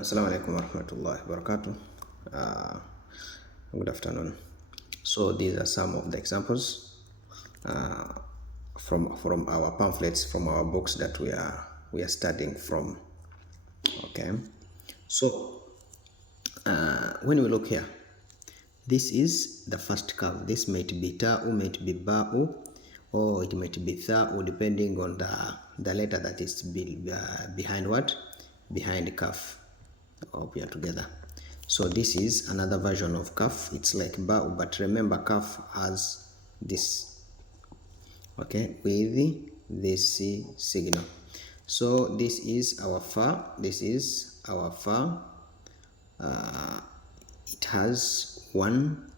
Assalamu alaikum warahmatullahi wabarakatuh. Good afternoon. So these are some of the examples uh, from our pamphlets, from our books that we are studying from. Okay. So when we look here, this is the first curve. This might be ta'u, might be ba'u, or it might be tha'u, depending on the letter that is behind what? Behind kaf. Hope we are together. So this is another version of kaf. It's like ba'u, but remember kaf has this, okay, with this signal. So this is our fa. This is our fa. It has 1,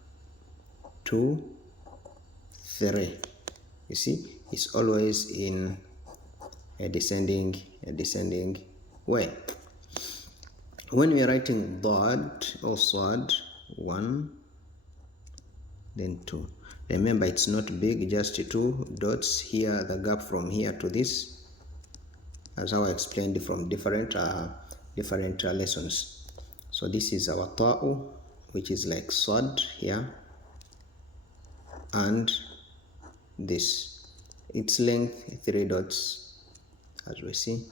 2, 3. You see, it's always in a descending way. When we are writing dad or sad, 1, then 2. Remember, it's not big, just 2 dots here, the gap from here to this, as how I explained from different lessons. So this is our ta'u, which is like sad here, and this, its length 3 dots, as we see.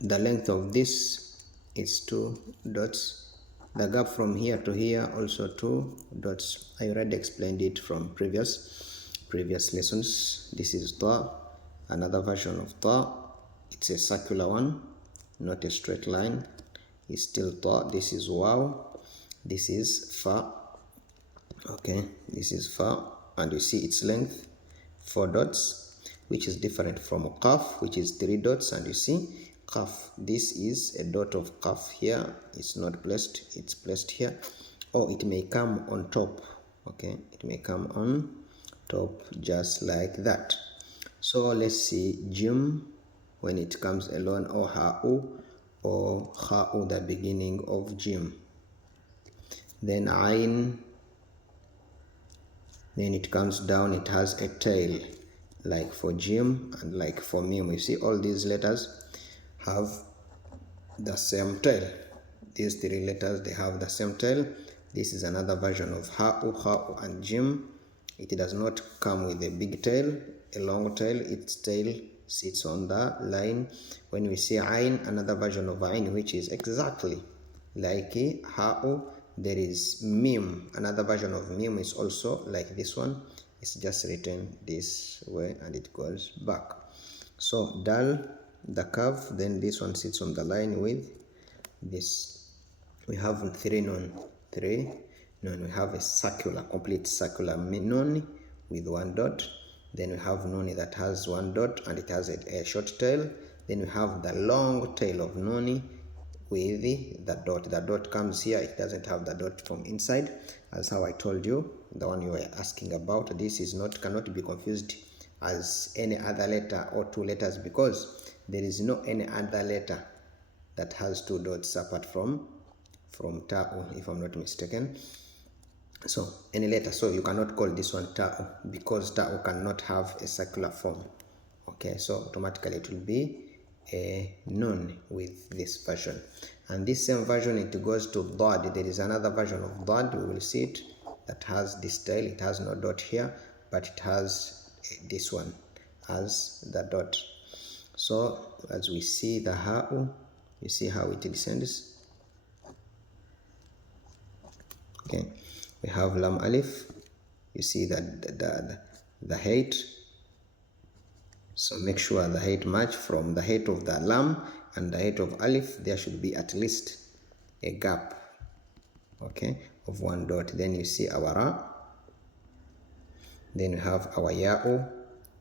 The length of this is 2 dots. The gap from here to here also 2 dots. I already explained it from previous lessons. This is ta, another version of ta. It's a circular one, not a straight line. It's still ta. This is waw. This is fa. Okay, this is fa, and you see its length 4 dots, which is different from qaf, which is 3 dots, and you see qaf, this is a dot of qaf here. It's not placed, it's placed here, or it may come on top. Okay, it may come on top just like that. So let's see jim when it comes alone, or ha'u, the beginning of jim. Then ain, then it comes down, it has a tail, like for jim and like for mim. You see all these letters have the same tail. These 3 letters, they have the same tail. This is another version of ha'u and jim. It does not come with a big tail, a long tail. Its tail sits on the line. When we see ain, another version of ain, which is exactly like ha'u. There is mim, another version of mim is also like this one. It's just written this way and it goes back. So dal, the curve, then this one sits on the line with this. We have 3 nun. We have a circular, complete circular nun with 1 dot. Then we have nun that has 1 dot and it has a short tail. Then we have the long tail of nun with the dot. The dot comes here, it doesn't have the dot from inside, as how I told you, the one you were asking about. This is cannot be confused as any other letter or 2 letters, because there is no any other letter that has 2 dots apart from ta'u, if I'm not mistaken. So any letter, so you cannot call this one ta'u, because ta'u cannot have a circular form. Okay, so automatically it will be a nun with this version. And this same version, it goes to dad. There is another version of dad, we will see it, that has this tail. It has no dot here, but it has this one as the dot. So as we see the ha'u, you see how it descends. Okay, we have lam alif. You see that the height. So make sure the height match from the height of the lam and the height of alif. There should be at least a gap, okay, of 1 dot. Then you see our ra. Then we have our ya'u,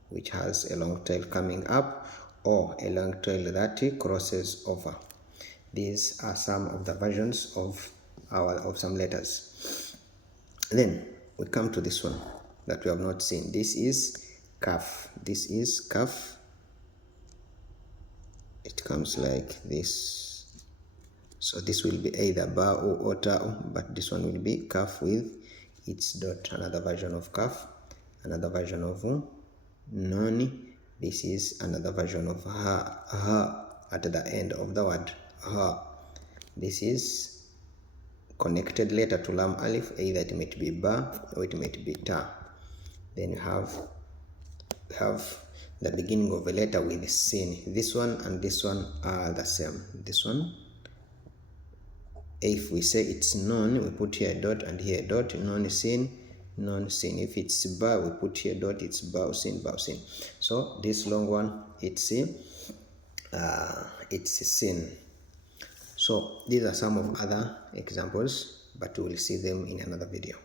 which has a long tail coming up, or a long tail that crosses over. These are some of the versions of some letters. Then we come to this one that we have not seen. This is kaf. This is kaf. It comes like this. So this will be either ba'u or ta'u, but this one will be kaf with its dot. Another version of kaf, another version of nun. This is another version of ha at the end of the word ha. This is connected letter to lam alif, either it might be ba or it might be ta. Then you have the beginning of a letter with sin. This one and this one are the same. This one, if we say it's non, we put here a dot and here a dot. Non sin, non sin. If it's ba, we put here a dot. It's ba sin, ba sin. So this long one, it's sin. So these are some of other examples, but we will see them in another video.